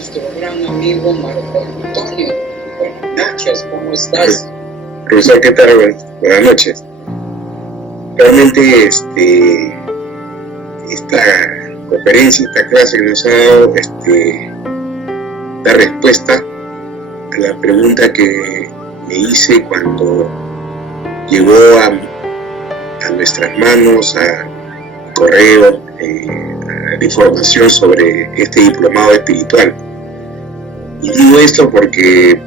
nuestro gran amigo Marco Antonio. Buenas noches, ¿cómo estás? Profesor, ¿qué tal? Buenas noches. Realmente esta conferencia, esta clase que nos ha dado da respuesta a la pregunta que me hice cuando llegó a nuestras manos, a correo, la información sobre este diplomado espiritual. Y digo esto porque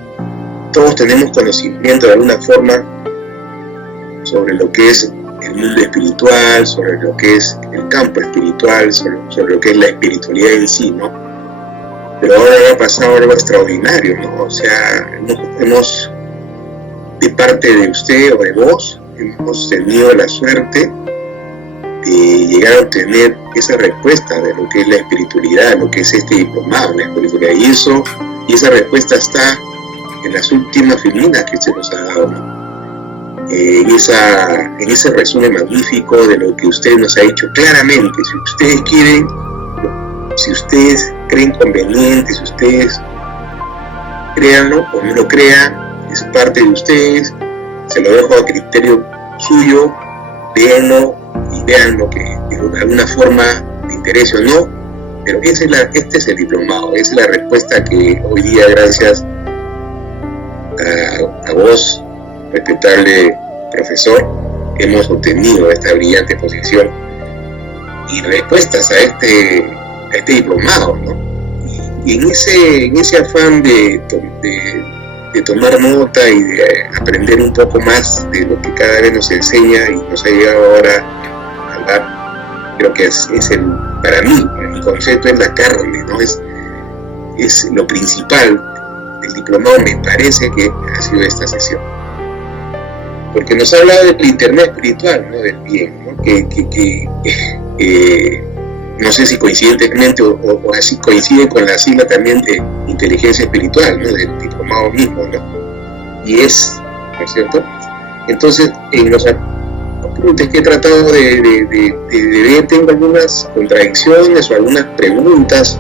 todos tenemos conocimiento de alguna forma sobre lo que es el mundo espiritual, sobre lo que es el campo espiritual, sobre lo que es la espiritualidad en sí, ¿no? Pero ahora ha pasado algo extraordinario, ¿no? O sea, hemos, de parte de usted o de vos, hemos tenido la suerte de llegar a obtener esa respuesta de lo que es la espiritualidad, lo que es este diplomado, la espiritualidad. Y esa respuesta está en las últimas filinas que usted nos ha dado, ¿no? En ese resumen magnífico de lo que usted nos ha dicho claramente. Si ustedes quieren, si ustedes creen conveniente, si ustedes créanlo o no lo crean, es parte de ustedes, se lo dejo a criterio suyo, léanlo y vean lo que de alguna forma le interese o no, pero este es el diplomado, esa es la respuesta que hoy día, gracias a vos, respetable profesor, hemos obtenido esta brillante posición y respuestas a este diplomado, ¿no? Y en ese afán de tomar nota y de aprender un poco más de lo que cada vez nos enseña y nos ha llegado ahora a hablar, creo que para mí, mi concepto es la carne, ¿no? Es lo principal del diplomado, me parece que ha sido esta sesión. Porque nos ha hablado del internet espiritual, ¿no? Del bien, ¿no? No sé si coincidentemente o así coincide con la sigla también de inteligencia espiritual, ¿no? Del diplomado mismo, ¿no? Y es, ¿no es cierto? Entonces, en los apuntes que he tratado de ver, tengo algunas contradicciones o algunas preguntas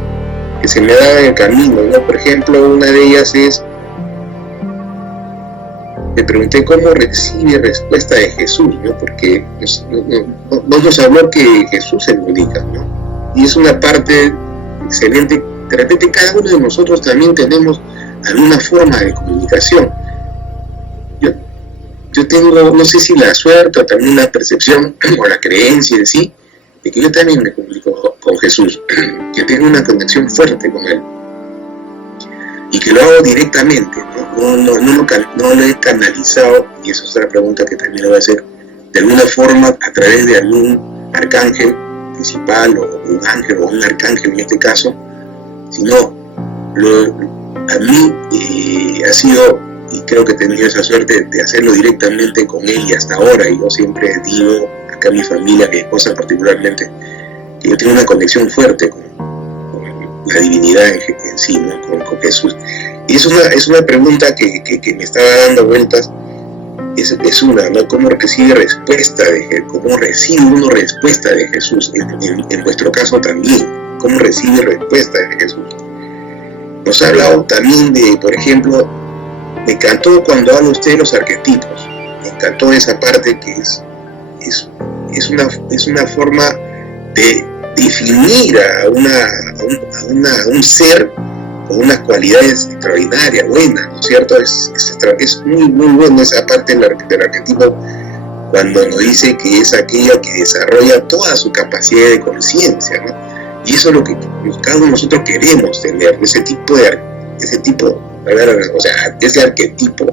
que se me daban en el camino, ¿no? Por ejemplo, una de ellas es, me pregunté cómo recibe respuesta de Jesús, ¿no? Porque nos habló que Jesús se comunica, ¿no? Y es una parte excelente. De repente cada uno de nosotros también tenemos alguna forma de comunicación. Yo tengo, no sé si la suerte o también la percepción o la creencia en sí, de que yo también me comunico con Jesús, que tengo una conexión fuerte con Él. Y que lo hago directamente, ¿no? No lo he canalizado, y eso es otra pregunta que también lo voy a hacer, de alguna forma a través de algún arcángel principal, o un ángel, o un arcángel en este caso, sino a mí ha sido, y creo que he tenido esa suerte de hacerlo directamente con él, y hasta ahora, y yo siempre digo, acá a mi familia, a mi esposa particularmente, que yo tengo una conexión fuerte con la divinidad en sí, ¿no? Con Jesús. Y es una pregunta que me estaba dando vueltas, es una, ¿no? ¿Cómo recibe respuesta cómo recibe uno respuesta de Jesús? En vuestro caso también, ¿cómo recibe respuesta de Jesús? Nos ha hablado también de, por ejemplo, me encantó cuando habla usted de los arquetipos, me encantó esa parte que es una forma de definir a un ser con unas cualidades extraordinarias, buenas, ¿no es cierto? Es muy, muy bueno esa parte del arquetipo, cuando nos dice que es aquella que desarrolla toda su capacidad de conciencia, ¿no? Y eso es lo que cada uno de nosotros queremos tener, ese arquetipo,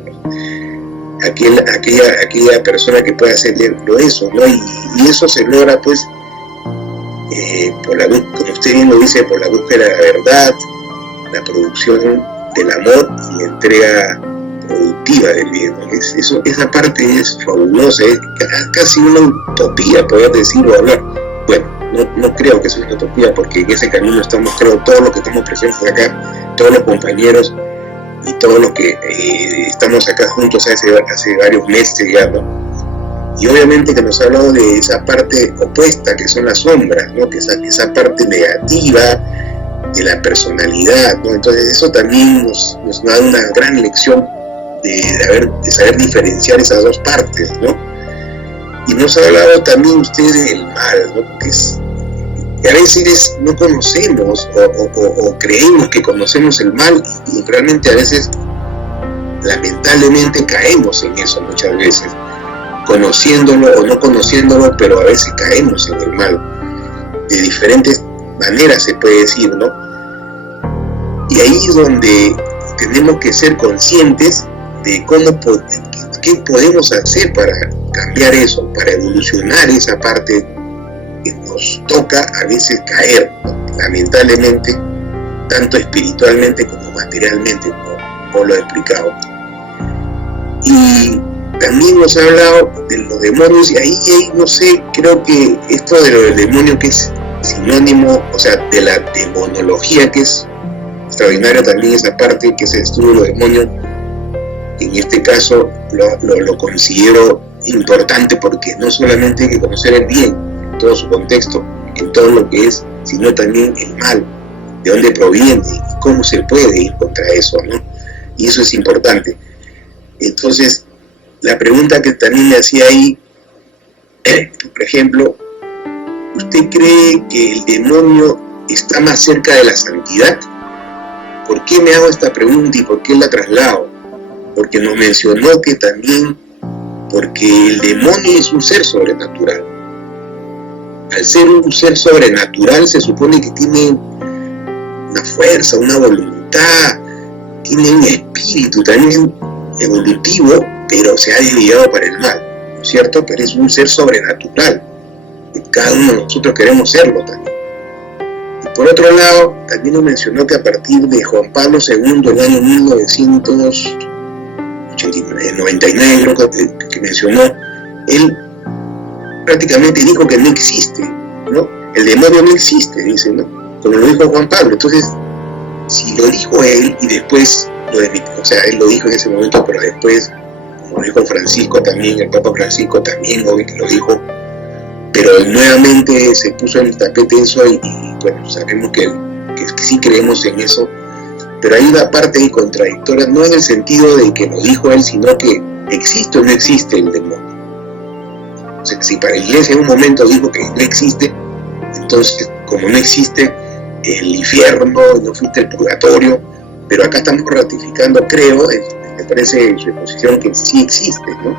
aquella persona que pueda hacerlo eso, ¿no? Y eso se logra, pues, como usted bien lo dice, por la búsqueda de la verdad, la producción del amor y la entrega productiva del bien, ¿no? Esa parte es fabulosa, es casi una utopía, poder decir o hablar. Bueno, no creo que sea una utopía, porque en ese camino estamos, creo, todos los que estamos presentes acá, todos los compañeros y todos los que estamos acá juntos hace varios meses ya, ¿no? Y obviamente que nos ha hablado de esa parte opuesta, que son las sombras, ¿no? Que esa parte negativa, de la personalidad, ¿no? Entonces eso también nos da una gran lección de saber diferenciar esas dos partes, ¿no? Y nos ha hablado también usted del mal, ¿no? Porque a veces no conocemos o creemos que conocemos el mal y realmente a veces lamentablemente caemos en eso muchas veces, conociéndolo o no conociéndolo, pero a veces caemos en el mal de diferentes maneras, se puede decir, ¿no? Y ahí es donde tenemos que ser conscientes de qué podemos hacer para cambiar eso, para evolucionar esa parte que nos toca a veces caer, ¿no? Lamentablemente, tanto espiritualmente como materialmente, como lo he explicado. Y también nos ha hablado de los demonios, y ahí no sé, creo que esto de lo del demonio, que es sinónimo, o sea, de la demonología, que es extraordinaria también esa parte, que es el estudio de los demonios. En este caso lo considero importante, porque no solamente hay que conocer el bien en todo su contexto, en todo lo que es, sino también el mal, de dónde proviene y cómo se puede ir contra eso, ¿no? Y eso es importante. Entonces, la pregunta que también me hacía ahí, por ejemplo, ¿usted cree que el demonio está más cerca de la santidad? ¿Por qué me hago esta pregunta y por qué la traslado? Porque nos mencionó que también, porque el demonio es un ser sobrenatural. Al ser un ser sobrenatural se supone que tiene una fuerza, una voluntad, tiene un espíritu también evolutivo, pero se ha desviado para el mal, ¿no es cierto? Pero es un ser sobrenatural, y cada uno de nosotros queremos serlo también. Y por otro lado, también nos mencionó que a partir de Juan Pablo II, el año 1999, creo que mencionó, él prácticamente dijo que no existe, ¿no? El demonio no existe, dice, ¿no? Como lo dijo Juan Pablo. Entonces, si lo dijo él y después lo desmintió, o sea, él lo dijo en ese momento, pero después, como dijo Francisco también, el Papa Francisco también lo dijo, pero nuevamente se puso en el tapete eso y bueno, sabemos que sí creemos en eso, pero hay una parte ahí contradictoria, no en el sentido de que lo dijo él, sino que existe o no existe el demonio. O sea, si para la Iglesia en un momento dijo que no existe, entonces como no existe el infierno, no existe el purgatorio, pero acá estamos ratificando, creo, me parece su exposición, que sí existe, ¿no?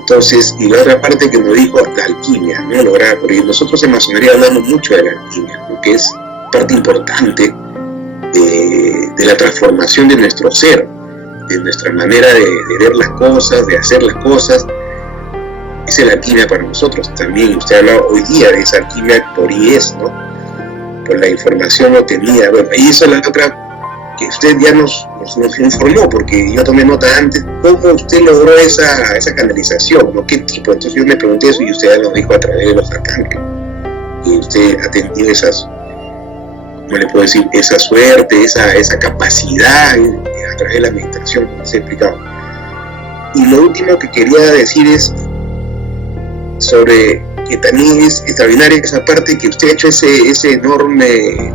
Entonces, y la otra parte que nos dijo, la alquimia, ¿no? Lograr, porque nosotros en masonería hablamos mucho de la alquimia, porque es parte importante de la transformación de nuestro ser, de nuestra manera de ver las cosas, de hacer las cosas. Esa es la alquimia para nosotros también. Usted ha hablado hoy día de esa alquimia por IES, ¿no? Por la información obtenida. Bueno, y eso es la otra que usted ya nos informó, porque yo tomé nota antes, ¿cómo usted logró esa canalización, ¿no? ¿Qué tipo? Entonces yo me pregunté eso y usted ya nos dijo a través de los arcángeles, que usted ha tenido esas, ¿cómo le puedo decir? Esa suerte, esa capacidad a través de la meditación, como se ha explicado. Y lo último que quería decir es sobre que también es extraordinaria esa parte que usted ha hecho ese enorme,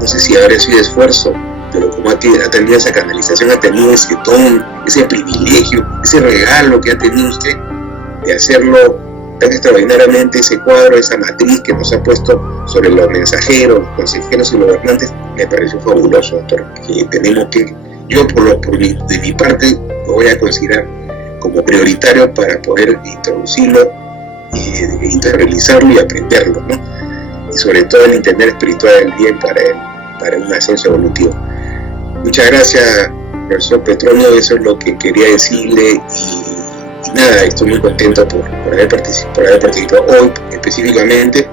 no sé si habrá sido esfuerzo, pero como ha tenido esa canalización, ha tenido ese don, ese privilegio, ese regalo que ha tenido usted de hacerlo tan extraordinariamente, ese cuadro, esa matriz que nos ha puesto sobre los mensajeros, los consejeros y los gobernantes, me pareció fabuloso, doctor, que tenemos que, yo de mi parte lo voy a considerar como prioritario para poder introducirlo, interiorizarlo y aprenderlo, ¿no? Y sobre todo el entender espiritual del bien para un ascenso evolutivo. Muchas gracias, profesor Petronio, eso es lo que quería decirle y nada, estoy muy contento por haber participado hoy específicamente,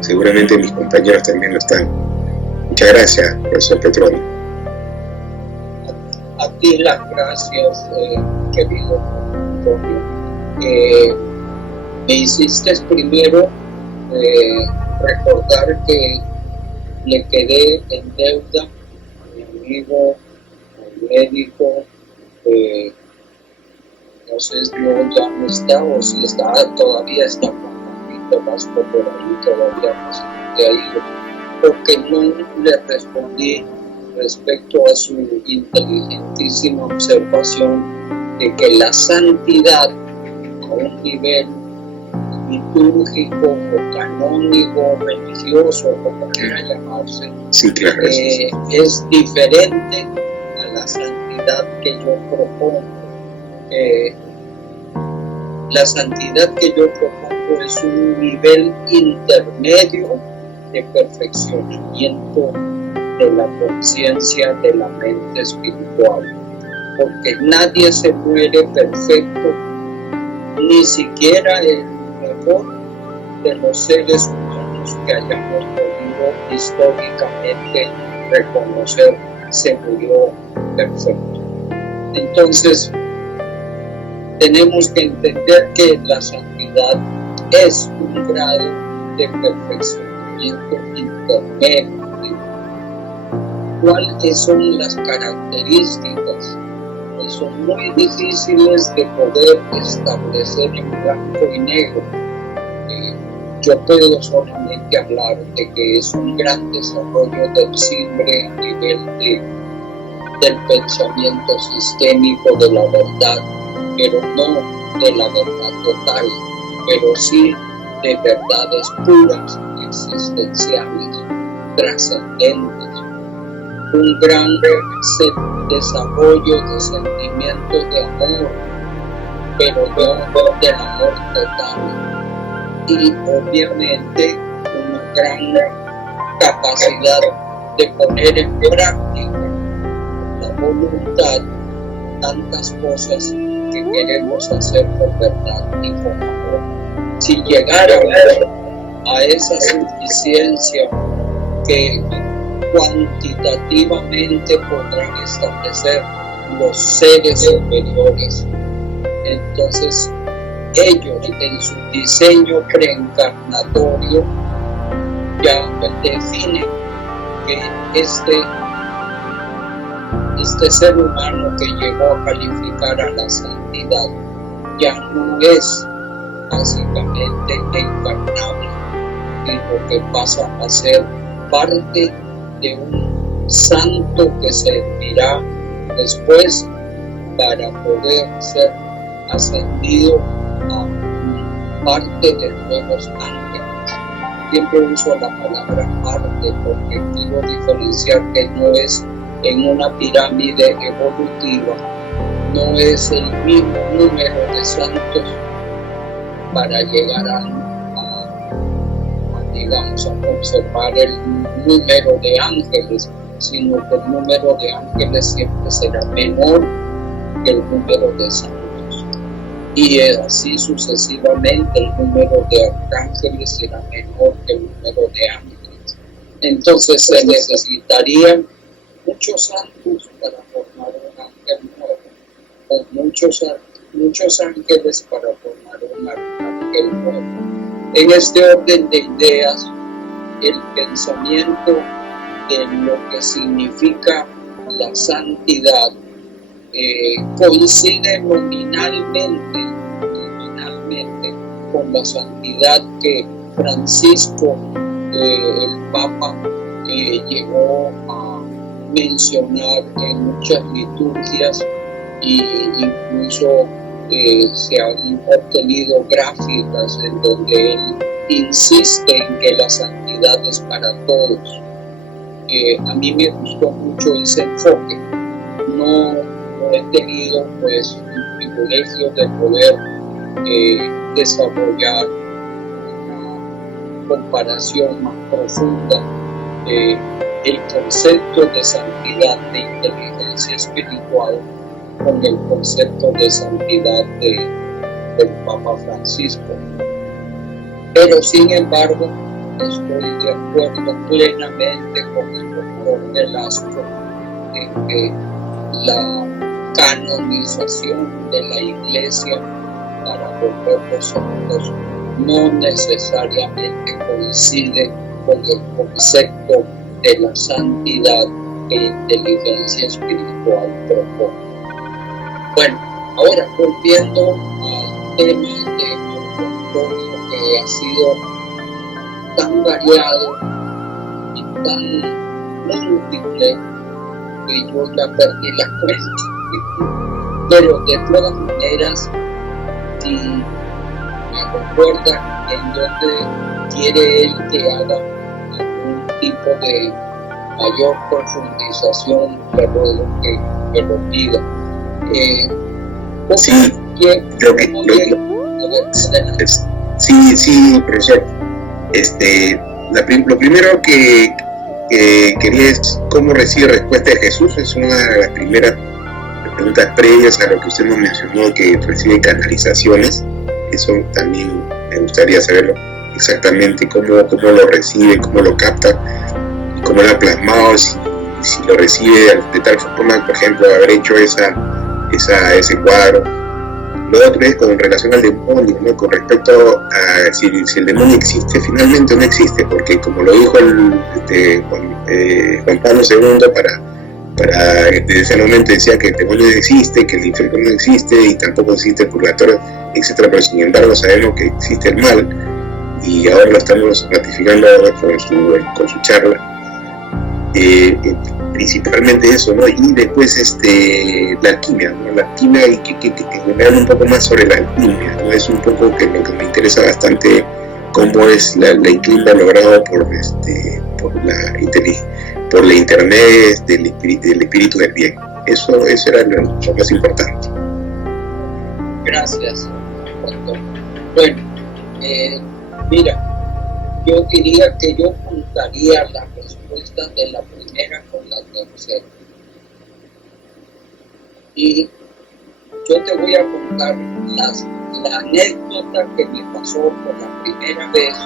seguramente mis compañeros también lo están. Muchas gracias, profesor Petronio. A ti las gracias, querido Antonio. Me hiciste primero recordar que le quedé en deuda a mi amigo, al médico, no sé si ya no está o si todavía está un poquito más por ahí, todavía no sé qué ha ido, porque no le respondí respecto a su inteligentísima observación de que la santidad a un nivel litúrgico o canónico, religioso, como quiera llamarse, sí, claro, es diferente a la santidad que yo propongo. La santidad que yo propongo es un nivel intermedio de perfeccionamiento de la conciencia, de la mente espiritual, porque nadie se muere perfecto, ni siquiera el mejor de los seres humanos que hayamos podido históricamente reconocer se murió perfecto. Entonces, tenemos que entender que la santidad es un grado de perfeccionamiento intermedio. ¿Cuáles son las características? Pues son muy difíciles de poder establecer en blanco y negro. Yo puedo solamente hablar de que es un gran desarrollo del simbre a nivel del pensamiento sistémico de la verdad, pero no de la verdad total, pero sí de verdades puras, existenciales, trascendentes. Un gran desarrollo de sentimientos de amor, pero no del amor total. Y obviamente una gran capacidad de poner en práctica la voluntad tantas cosas que queremos hacer con verdad y con amor. Si llegáramos a esa suficiencia que cuantitativamente podrán establecer los seres superiores, entonces ellos en su diseño preencarnatorio ya definen que este ser humano que llegó a calificar a la santidad ya no es básicamente encarnable, sino que pasa a ser parte de un santo que servirá después para poder ser ascendido a parte de nuevos ángeles. Siempre uso la palabra parte porque quiero diferenciar que no es en una pirámide evolutiva, no es el mismo número de santos para llegar digamos, a observar el número de ángeles, sino que el número de ángeles siempre será menor que el número de santos. Y así sucesivamente el número de arcángeles será menor que el número de ángeles. Entonces se necesitarían muchos santos para formar un ángel nuevo, o muchos ángeles para formar un ángel nuevo. En este orden de ideas, el pensamiento de lo que significa la santidad coincide nominalmente con la santidad que Francisco, el Papa, llegó a mencionar en muchas liturgias, y incluso se han obtenido gráficas en donde él insiste en que la santidad es para todos. A mí me gustó mucho ese enfoque. No he tenido pues el privilegio de poder desarrollar una comparación más profunda el concepto de santidad de inteligencia espiritual con el concepto de santidad del Papa Francisco. Pero sin embargo, estoy de acuerdo plenamente con el doctor Velasco en que la canonización de la Iglesia para volverlos santos no necesariamente coincide con el concepto de la santidad que inteligencia espiritual propone. Bueno, ahora volviendo al tema de Marco Antonio, que ha sido tan variado y tan múltiple que yo ya perdí la cuenta. Pero de todas maneras, si me recuerda en donde quiere él que haga algún tipo de mayor profundización, pero que lo pida. Sí, sí, profesor. Lo primero que quería es cómo recibe respuesta de Jesús. Es una de las primeras preguntas previas a lo que usted nos mencionó, que recibe canalizaciones. Eso también me gustaría saberlo exactamente, cómo lo recibe, cómo lo capta y cómo lo ha plasmado, si lo recibe de tal forma, por ejemplo, haber hecho ese cuadro. Lo otro es con relación al demonio, ¿no? Con respecto a si el demonio existe finalmente o no existe, porque como lo dijo Juan Pablo II, desde ese momento decía que el demonio no existe, que el infierno no existe y tampoco existe el purgatorio, etc. Pero sin embargo sabemos que existe el mal y ahora lo estamos ratificando con su charla. Principalmente eso, ¿no? Y después la alquimia, ¿no? La alquimia, y que me habla un poco más sobre la alquimia, ¿no? Es un poco que lo que me interesa bastante, cómo es la alquimia logrado por la internet del espíritu del bien. Eso era lo más importante. Gracias, doctor. Bueno, mira, yo diría que yo juntaría las respuestas de la primera con la tercera. Y yo te voy a contar la anécdota que me pasó por la primera vez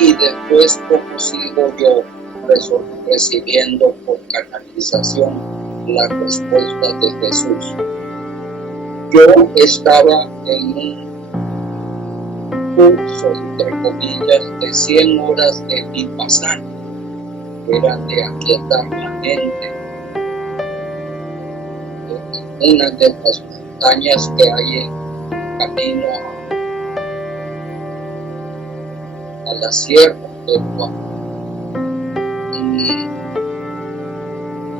y después cómo sigo yo recibiendo por canalización las respuestas de Jesús. Yo estaba en un curso, entre comillas, de 100 horas de Vipassana, que eran de aquietar la mente. Una de las montañas que hay en camino a la sierra del Guam. Y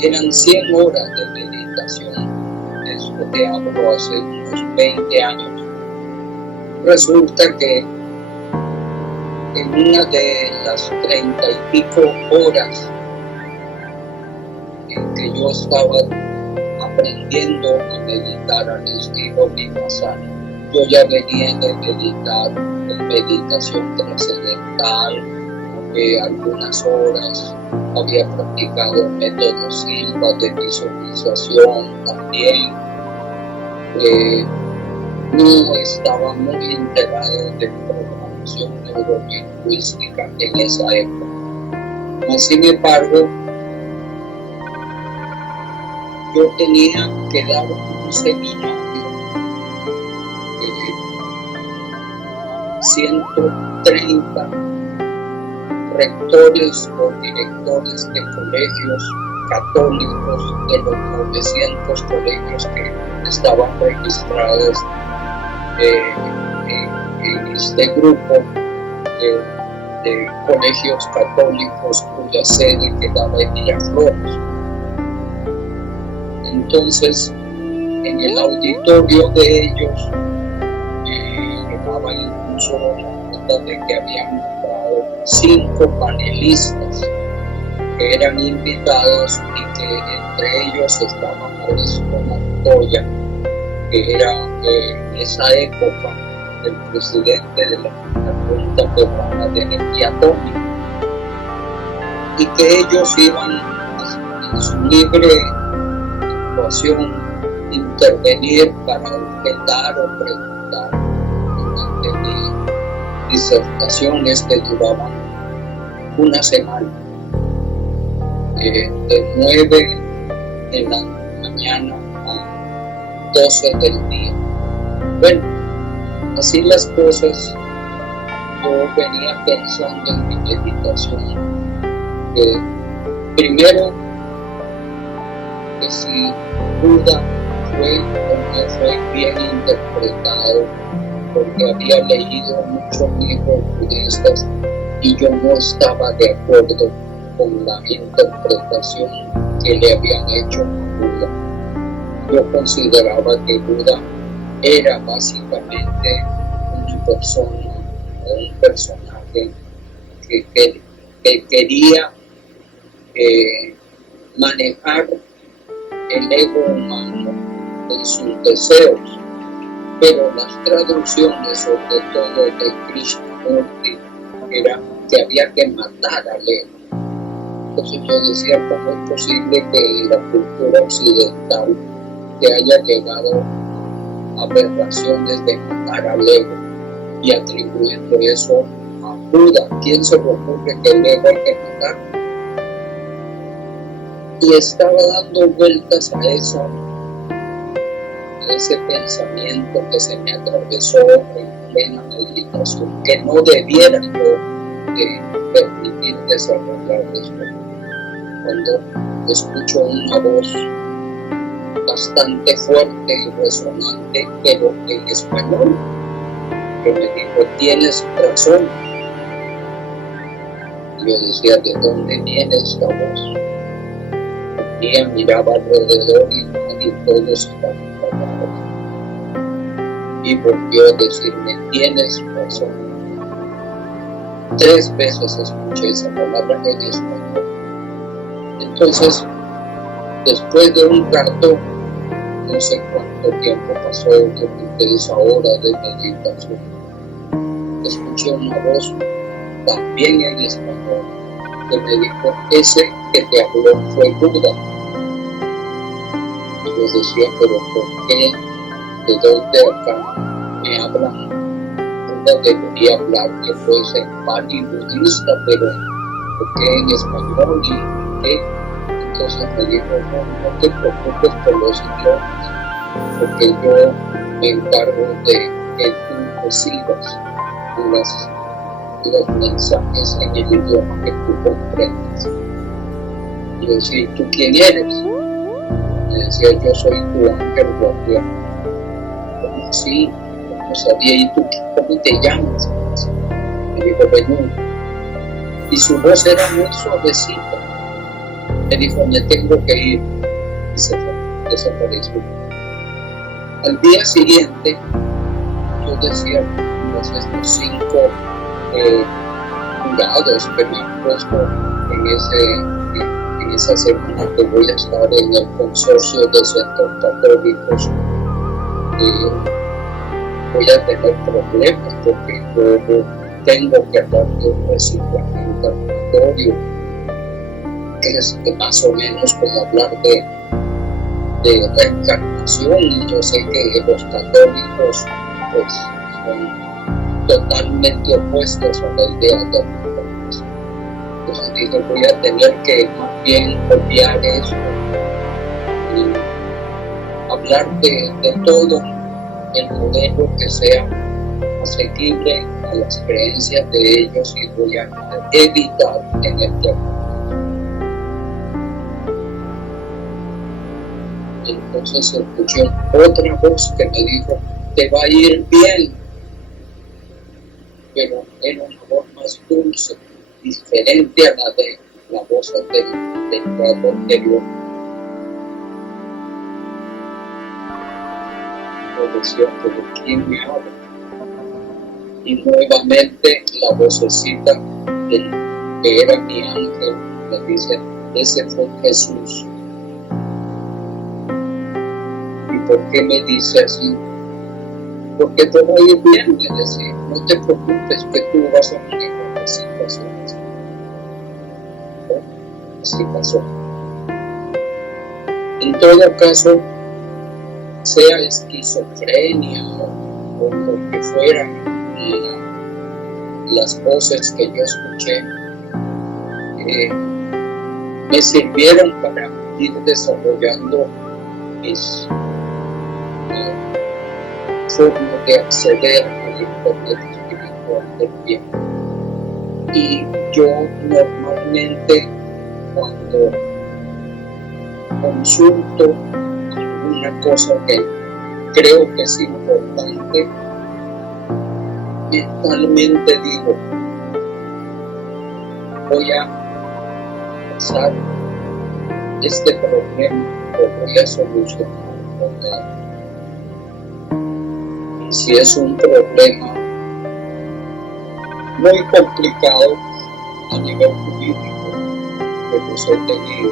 eran 100 horas de meditación. Eso te hablo hace unos 20 años. Resulta que en una de las 30 y pico horas en que yo estaba aprendiendo a meditar al estilo Vipassana, yo ya venía de meditar en meditación trascendental, algunas horas había practicado el método Silva de visualización también. No estaba muy enterado de programación neurolingüística en esa época. Sin embargo, yo tenía que dar un seminario de 130 rectores o directores de colegios católicos, de los 900 colegios que estaban registrados en este grupo de colegios católicos cuya sede quedaba en Miraflores. Entonces, en el auditorio de ellos llegaba incluso la nota de que habían invitado 5 panelistas que eran invitados y que entre ellos estaba Morisco Montoya, que era en esa época el presidente de la Junta Peruana de Energía Atómica, y que ellos iban en su libre actuación intervenir para objetar o preguntar durante mi disertaciones que duraban una semana, de 9 de la mañana a 12 del día. Bueno, así las cosas. Yo venía pensando en mi meditación, que primero, que si Buda fue o no fue bien interpretado, porque había leído muchos libros budistas y yo no estaba de acuerdo con la interpretación que le habían hecho a Buda. Yo consideraba que Buda era básicamente una persona o un personaje que quería manejar el ego humano en sus deseos, pero las traducciones, sobre todo de Krishnamurti, era que había que matar al ego. Entonces yo decía, ¿cómo es posible que en la cultura occidental se haya llegado a aberraciones de matar al ego y atribuyendo eso a Buda? ¿Quién se le ocurre que el ego hay que matar? Y estaba dando vueltas a ese pensamiento que se me atravesó en plena meditación, que no debiera yo permitir desarrollar después. Cuando escucho una voz bastante fuerte y resonante, pero en español, que me dijo, tienes razón. Yo decía, ¿de dónde viene esta voz? Y miraba alrededor y todos estaban parados. Y volvió a decirme, tienes razón. 3 veces escuché esa palabra en español. Entonces, después de un rato, no sé cuánto tiempo pasó durante esa hora de meditación, escuché una voz también en español que me dijo, ese que te habló fue Buda. Y yo decía, pero ¿por qué? ¿De dónde acá me hablan? Buda debería hablar que fuese en Pali budista, pero ¿por qué en español? ¿Y qué? Entonces me dijo, no te preocupes por los idiomas, porque yo me encargo de que tú recibas los mensajes en el idioma que tú comprendes. Y yo decía, ¿y tú quién eres? Me decía, yo soy tu ángel guardián. ¿Cómo así? No sabía. ¿Y tú cómo te llamas? Me dijo, Benú. Y su voz era muy suavecita. Me dijo, me tengo que ir. Y se fue, desapareció. Al día siguiente, yo decía, pues estos 5 jurados que me han puesto en esa semana que voy a estar en el consorcio de centros católicos, voy a tener problemas porque luego tengo que hablar de un reciclaje encarnatorio, que es más o menos como hablar de reencarnación, y yo sé que los católicos pues son totalmente opuestos a la idea de la reencarnación. Entonces dije, voy a tener que más bien obviar eso y hablar de todo el modelo que sea asequible a las creencias de ellos, y voy a evitar en el tiempo. Entonces escuché otra voz que me dijo, te va a ir bien, pero era una voz más dulce, diferente a la voz del rato anterior. Yo decía, pero ¿quién me habla? Y nuevamente la vocecita que era mi ángel me dice, ese fue Jesús. ¿Por qué me dice así? Porque te va a ir bien, me decía, no te preocupes que tú vas a manejar las situaciones. Bueno, así pasó. En todo caso, sea esquizofrenia o lo que fuera, las voces que yo escuché me sirvieron para ir desarrollando mis formas de acceder al internet espiritual del tiempo. Y yo normalmente, cuando consulto alguna cosa que creo que es importante, mentalmente digo, voy a canalizar este problema, lo voy a solucionar con él. Y si es un problema muy complicado a nivel jurídico que pues he tenido,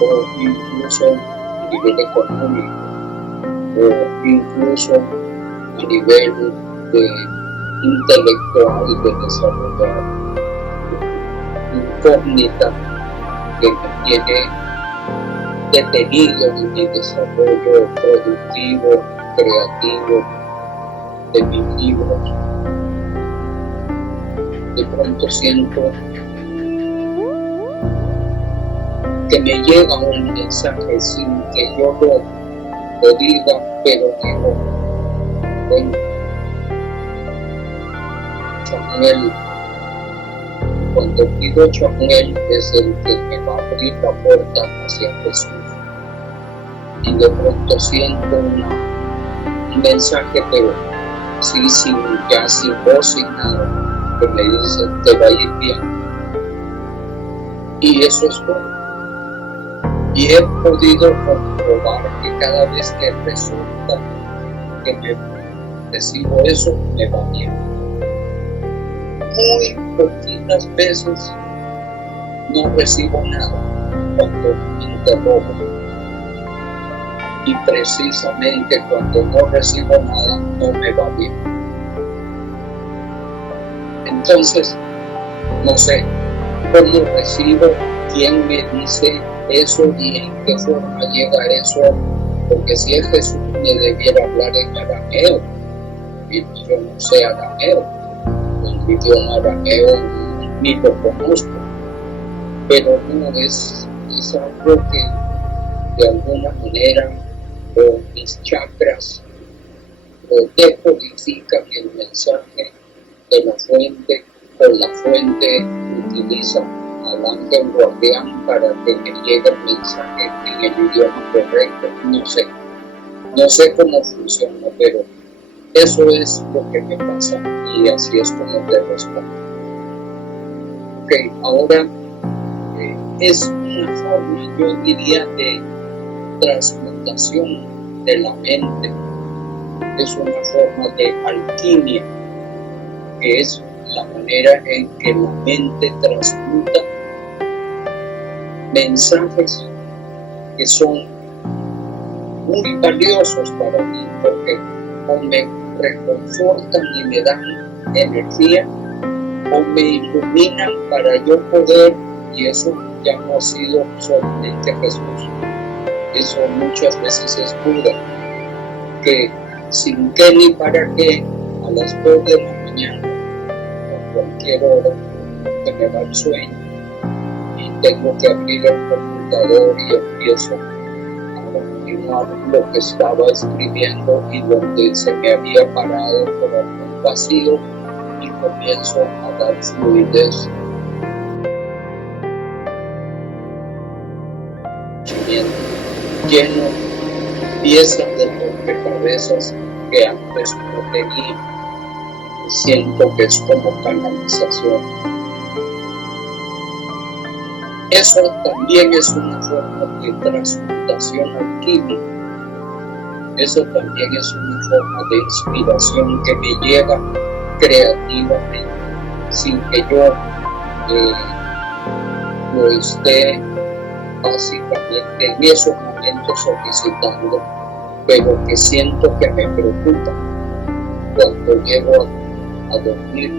o incluso a nivel económico, o incluso a nivel intelectual de desarrollar incógnita que me tiene detenido en mi desarrollo productivo, creativo de mis libros. De pronto siento que me llega un mensaje sin que yo lo diga, pero digo, bueno, Chamuel, cuando pido Chamuel es el que me va a abrir la puerta hacia Jesús. Y de pronto siento un mensaje, pero sí, sin voz, sin nada, que me dice, te va a ir bien. Y eso es todo. Y he podido comprobar que cada vez que resulta que me recibo eso, me va bien. Muy poquitas veces no recibo nada cuando interrogo. Y precisamente cuando no recibo nada, no me va bien. Entonces, no sé cómo recibo, quién me dice eso y en qué forma llega eso, porque si es Jesús me debiera hablar en arameo, y yo no sé arameo, el idioma arameo ni lo conozco, pero no es algo que de alguna manera mis chakras decodifican el mensaje de la fuente, o la fuente utiliza al ángel guardián para que me llegue el mensaje en el idioma correcto. No sé cómo funciona, pero eso es lo que me pasa y así es como te respondo. Ok, ahora es una forma, yo diría, de transmutación de la mente. Es una forma de alquimia, que es la manera en que la mente transmuta mensajes que son muy valiosos para mí, porque o me reconfortan y me dan energía, o me iluminan para yo poder, y eso ya no ha sido solamente Jesús, eso muchas veces es Buda, que sin qué ni para qué, a las 2 de la mañana, a cualquier hora que me da el sueño, y tengo que abrir el computador y empiezo a continuar lo que estaba escribiendo y donde se me había parado por algún vacío, y comienzo a dar fluidez. Lleno piezas de rompecabezas que antes no tenía. Siento que es como canalización. Eso también es una forma de transmutación alquímica. Eso también es una forma de inspiración que me llega creativamente, sin que yo lo esté básicamente en esos momentos solicitando, pero que siento que me preocupa cuando llego a dormir,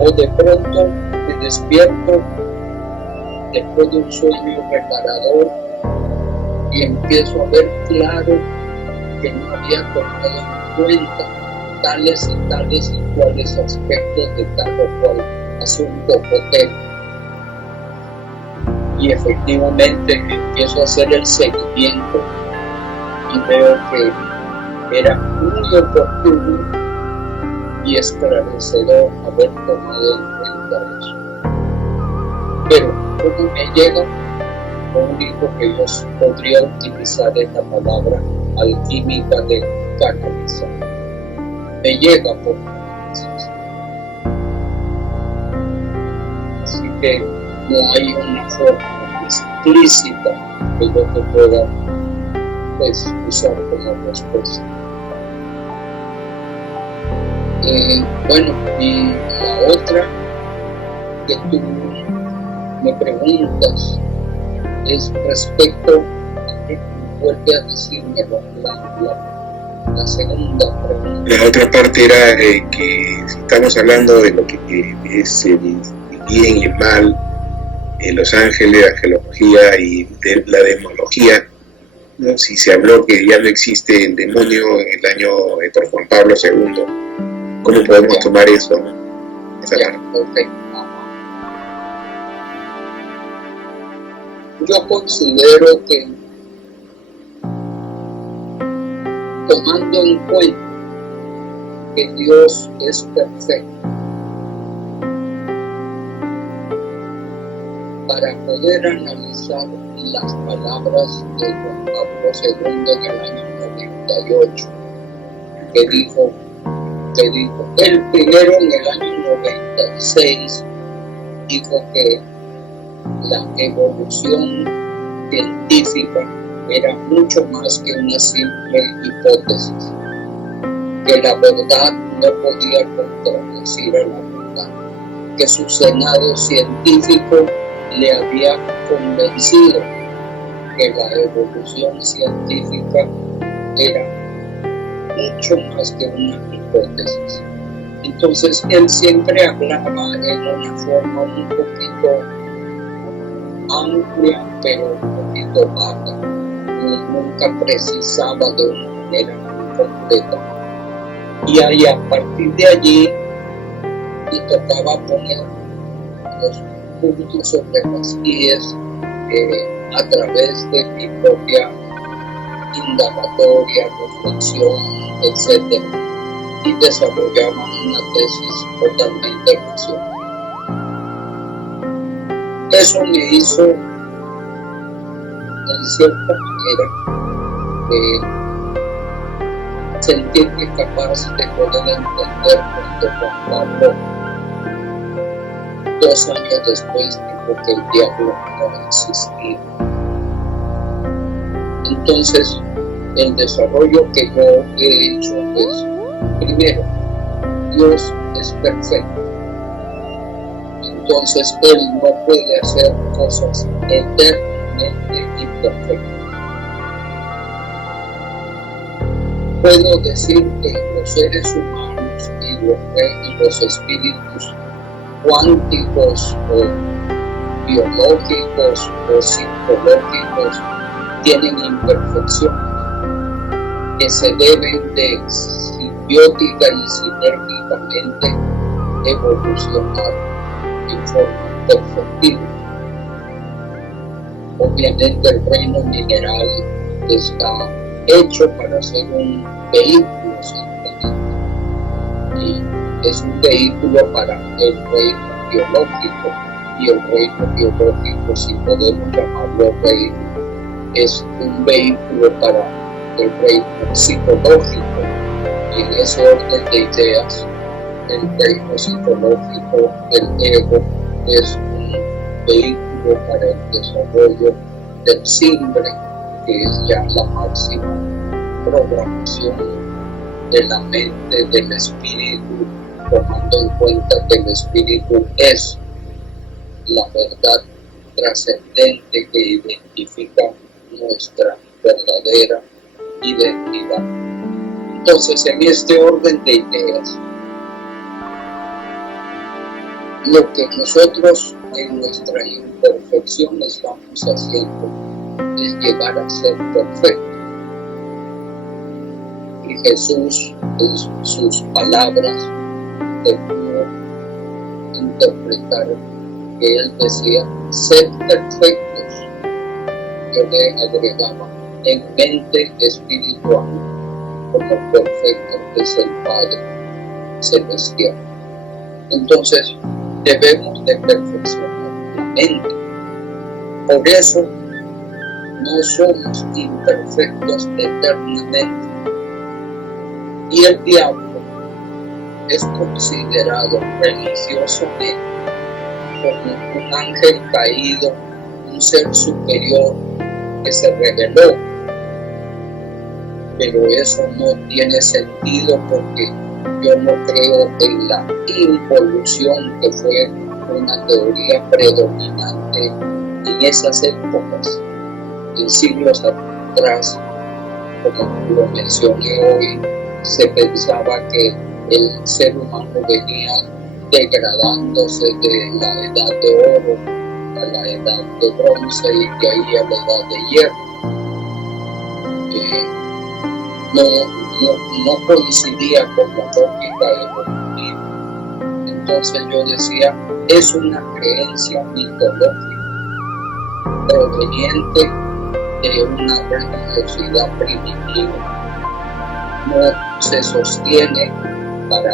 o de pronto me despierto después de un sueño reparador y empiezo a ver claro que no había tomado en cuenta tales y tales y cuales aspectos de tal o cual asunto o tema. Y efectivamente empiezo a hacer el seguimiento y veo que era muy oportuno y esclarecedor haber tomado en cuenta eso. Pero como me llega, lo único que yo podría utilizar es la palabra alquímica de canalizar. Me llega por canalización. Así que no hay una forma explícita de lo que pueda pues usar como respuesta. Bueno, y la otra que tú me preguntas es respecto a que vuelve a decirme la segunda pregunta. La otra parte era que si estamos hablando de lo que es el bien y el mal, los ángeles, angelología y de la demología, ¿no? Si se habló que ya no existe el demonio en el año por Juan Pablo II, ¿cómo podemos tomar eso? ¿No? Okay. Yo considero que, tomando en cuenta que Dios es perfecto, para poder analizar las palabras de Juan Pablo II en el año 98, que dijo, él primero en el año 96 dijo que la evolución científica era mucho más que una simple hipótesis, que la verdad no podía contradecir a la verdad, que su senado científico le había convencido que la evolución científica era mucho más que una hipótesis. Entonces él siempre hablaba en una forma un poquito amplia, pero un poquito vaga, nunca precisaba de una manera muy completa. Y ahí, a partir de allí, me tocaba poner los puntos sobre las IES a través de mi propia indagatoria, reflexión, etc. Y desarrollaban una tesis totalmente racional. Eso me hizo, en cierta manera, sentirme capaz de poder entender cuando Juan Pablo, 2 años después, dijo que el diablo no existía. Entonces, el desarrollo que yo he hecho es, primero, Dios es perfecto. Entonces, Él no puede hacer cosas eternamente imperfectas. Puedo decir que los seres humanos y los espíritus cuánticos o biológicos o psicológicos tienen imperfecciones que se deben de simbiótica y sinérgicamente evolucionar en forma perfectible. Obviamente el reino mineral está hecho para ser un vehículo simplemente, y es un vehículo para el reino biológico, y el reino biológico, si podemos llamarlo reino, es un vehículo para el reino psicológico, y en ese orden de ideas el reino psicológico, el ego, es un vehículo para el desarrollo del simbre, que es ya la máxima programación de la mente, del espíritu, tomando en cuenta que el espíritu es la verdad trascendente que identifica nuestra verdadera identidad. Entonces, en este orden de ideas, lo que nosotros en nuestra imperfección estamos haciendo es llegar a ser perfecto. Y Jesús, en sus palabras, dejó interpretar que Él decía, sed perfectos. Yo le agregaba, en mente espiritual, como perfecto es el Padre Celestial. Entonces, debemos de perfeccionar la mente. Por eso, no somos imperfectos eternamente. Y el diablo es considerado religiosamente como un ángel caído, un ser superior que se reveló. Pero eso no tiene sentido porque yo no creo en la involución, que fue una teoría predominante en esas épocas, en siglos atrás. Como lo mencioné hoy, se pensaba que el ser humano venía degradándose de la edad de oro a la edad de bronce y de ahí a la edad de hierro. No coincidía con la lógica evolutiva. Entonces yo decía, es una creencia mitológica proveniente de una religiosidad primitiva. No se sostiene para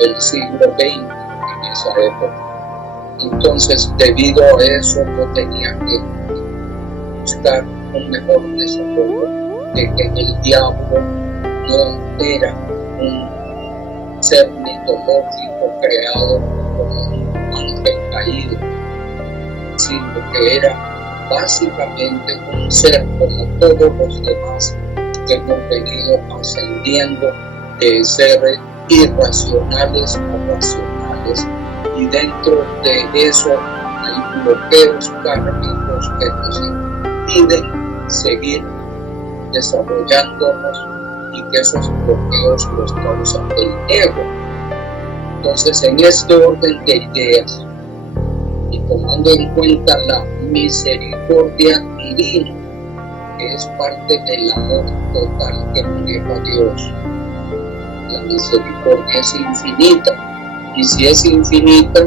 el siglo XX en esa época. Entonces, debido a eso, yo tenía que buscar un mejor desarrollo de que el diablo no era un ser mitológico creado como un ángel caído, sino que era básicamente un ser como todos los demás que hemos venido ascendiendo de seres irracionales a racionales, y dentro de eso hay bloqueos kármicos que nos impiden seguir desarrollándonos y que esos bloqueos los causa el ego. Entonces, en este orden de ideas y tomando en cuenta la misericordia divina, que es parte del amor total que maneja Dios, la misericordia es infinita, y si es infinita,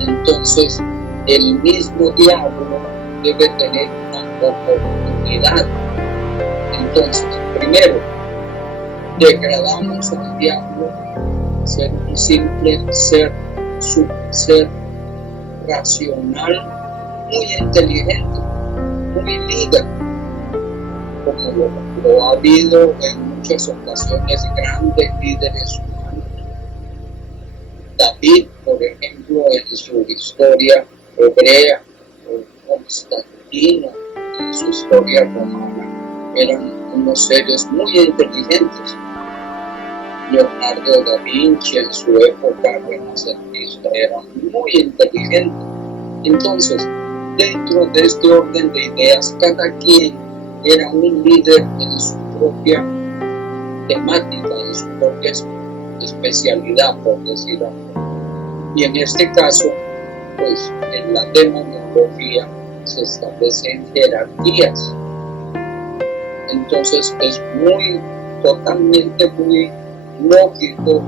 entonces el mismo diablo debe tener una oportunidad. Entonces, primero, degradamos al diablo a ser un simple ser racional, muy inteligente, muy líder, como lo ha habido en muchas ocasiones grandes líderes humanos. David, por ejemplo, en su historia hebrea, o Constantino en su historia romana, eran unos seres muy inteligentes. Leonardo da Vinci en su época renacentista era muy inteligente. Entonces, dentro de este orden de ideas, cada quien era un líder en su propia temática, en su propia especialidad, por decirlo así. Y en este caso, pues en la demonología se establecen jerarquías. Entonces es totalmente muy lógico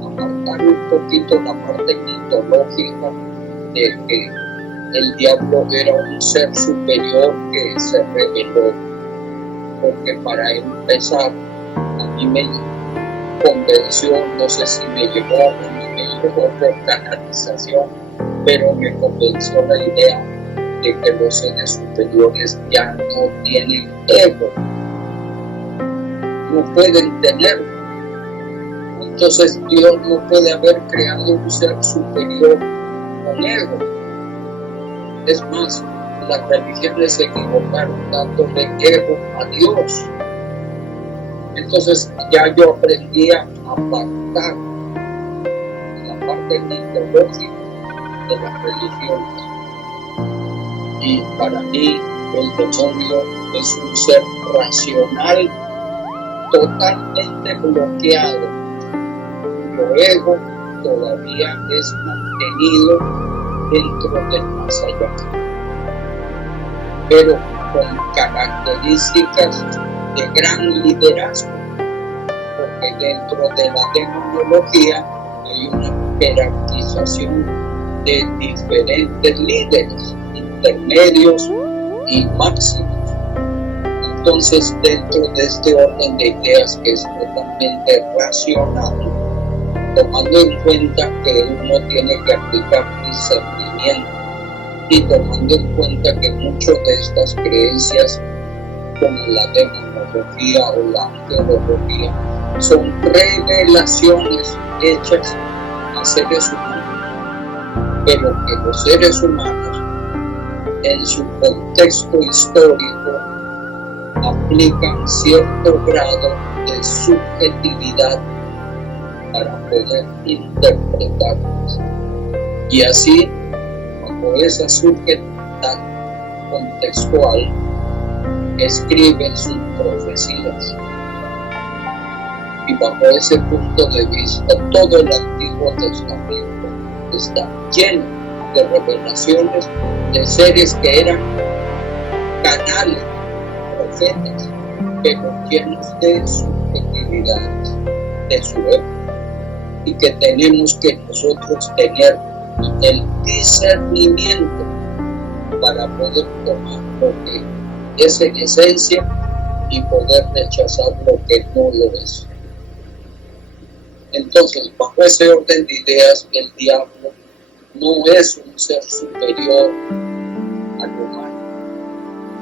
apartar un poquito la parte mitológica de que el diablo era un ser superior que se reveló, porque para empezar a mí me convenció, no sé si me llegó por canalización, pero me convenció la idea de que los seres superiores ya no tienen ego, no pueden tenerlo. Entonces Dios no puede haber creado un ser superior con ego. Es más, las religiones se equivocaron dándole ego a Dios. Entonces ya yo aprendí a apartar la parte mitológica de las religiones. Y para mí el demonio es un ser racional totalmente bloqueado, cuyo ego todavía es mantenido dentro del más allá, pero con características de gran liderazgo, porque dentro de la demonología hay una jerarquización de diferentes líderes, intermedios y máximos. Entonces, dentro de este orden de ideas que es totalmente racional, tomando en cuenta que uno tiene que aplicar discernimiento y tomando en cuenta que muchas de estas creencias, como la demonología o la angelología, son revelaciones hechas a seres humanos. pero que los seres humanos, en su contexto histórico, aplican cierto grado de subjetividad para poder interpretarlos. Y así, bajo esa subjetividad contextual, escriben sus profecías. Y bajo ese punto de vista, todo el Antiguo Testamento está lleno de revelaciones de seres que eran canales, profetas, pero llenos de subjetividades de su época, y que tenemos que nosotros tener el discernimiento para poder tomar lo que es en esencia y poder rechazar lo que no lo es. Entonces, bajo ese orden de ideas, el diablo no es un ser superior al humano,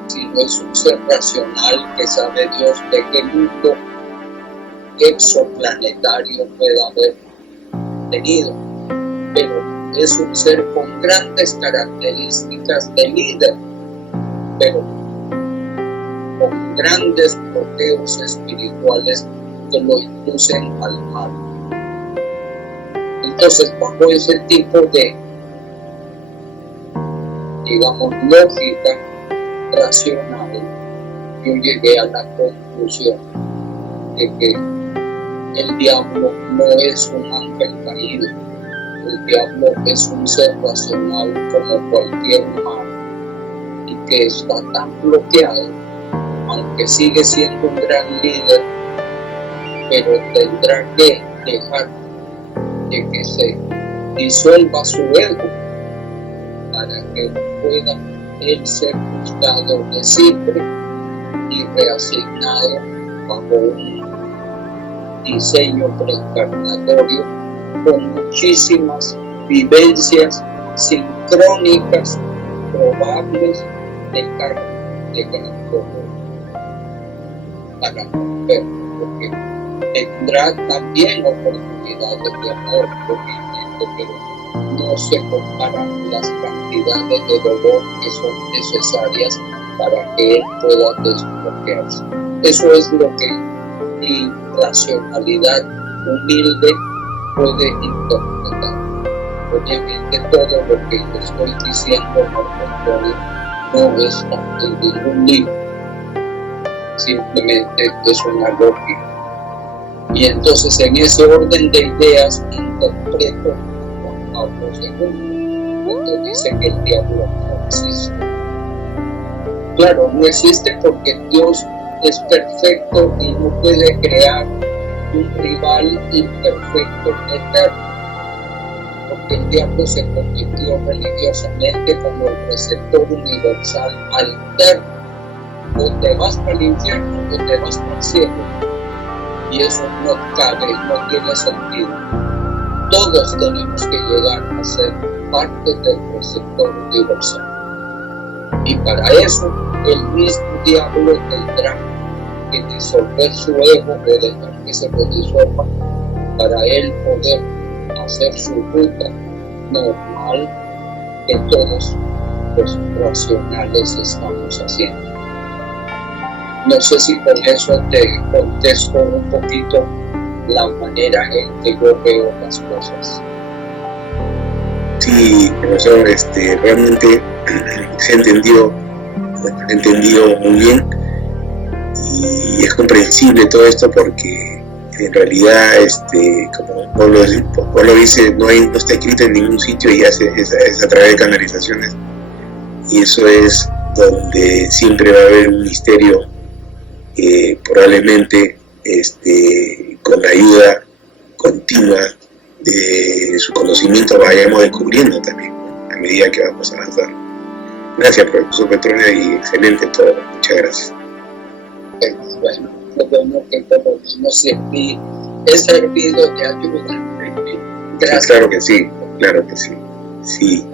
sino es un ser racional que sabe Dios de qué mundo exoplanetario puede haber tenido, pero es un ser con grandes características de líder, pero con grandes bloqueos espirituales que lo inducen al mal. Entonces, bajo ese tipo de, digamos, lógica racional, yo llegué a la conclusión de que el diablo no es un ángel caído. El diablo es un ser racional como cualquier humano y que está tan bloqueado, aunque sigue siendo un gran líder, pero tendrá que dejar de que se disuelva su ego para que pueda él ser juzgado de siempre y reasignado bajo un diseño reencarnatorio con muchísimas vivencias sincrónicas probables de karma de gran dolor para romper, porque tendrá también oportunidades de amor, obviamente, pero no se comparan las cantidades de dolor que son necesarias para que él pueda desbloquearse. Eso es lo que mi racionalidad humilde puede interpretar. Obviamente todo lo que le estoy diciendo no está en ningún libro, simplemente es una lógica. Y entonces en ese orden de ideas interpreto a Juan Pablo II cuando dice que el diablo no existe. Claro, no existe porque Dios es perfecto y no puede crear un rival imperfecto eterno, porque el diablo se convirtió religiosamente como el receptor universal alterno, o te vas para el infierno o te vas para el cielo, y eso no cabe, no tiene sentido. Todos tenemos que llegar a ser parte del receptor universal, y para eso el mismo diablo tendrá que disolver su ego o dejar que se lo disuelva para él poder hacer su ruta normal que todos los racionales estamos haciendo. No sé si con eso te contesto un poquito la manera en que yo veo las cosas. Sí, profesor, realmente se entendió muy bien, y es comprensible todo esto porque en realidad, como Pablo dice, no está escrito en ningún sitio y es a través de canalizaciones, y eso es donde siempre va a haber un misterio que probablemente con la ayuda continua de su conocimiento vayamos descubriendo también, ¿no?, a medida que vamos a avanzar. Gracias, profesor Petronio, y excelente todo. Muchas gracias. Bueno, lo bueno que por lo menos he servido de ayuda. Gracias. Claro que sí, claro que sí. Sí.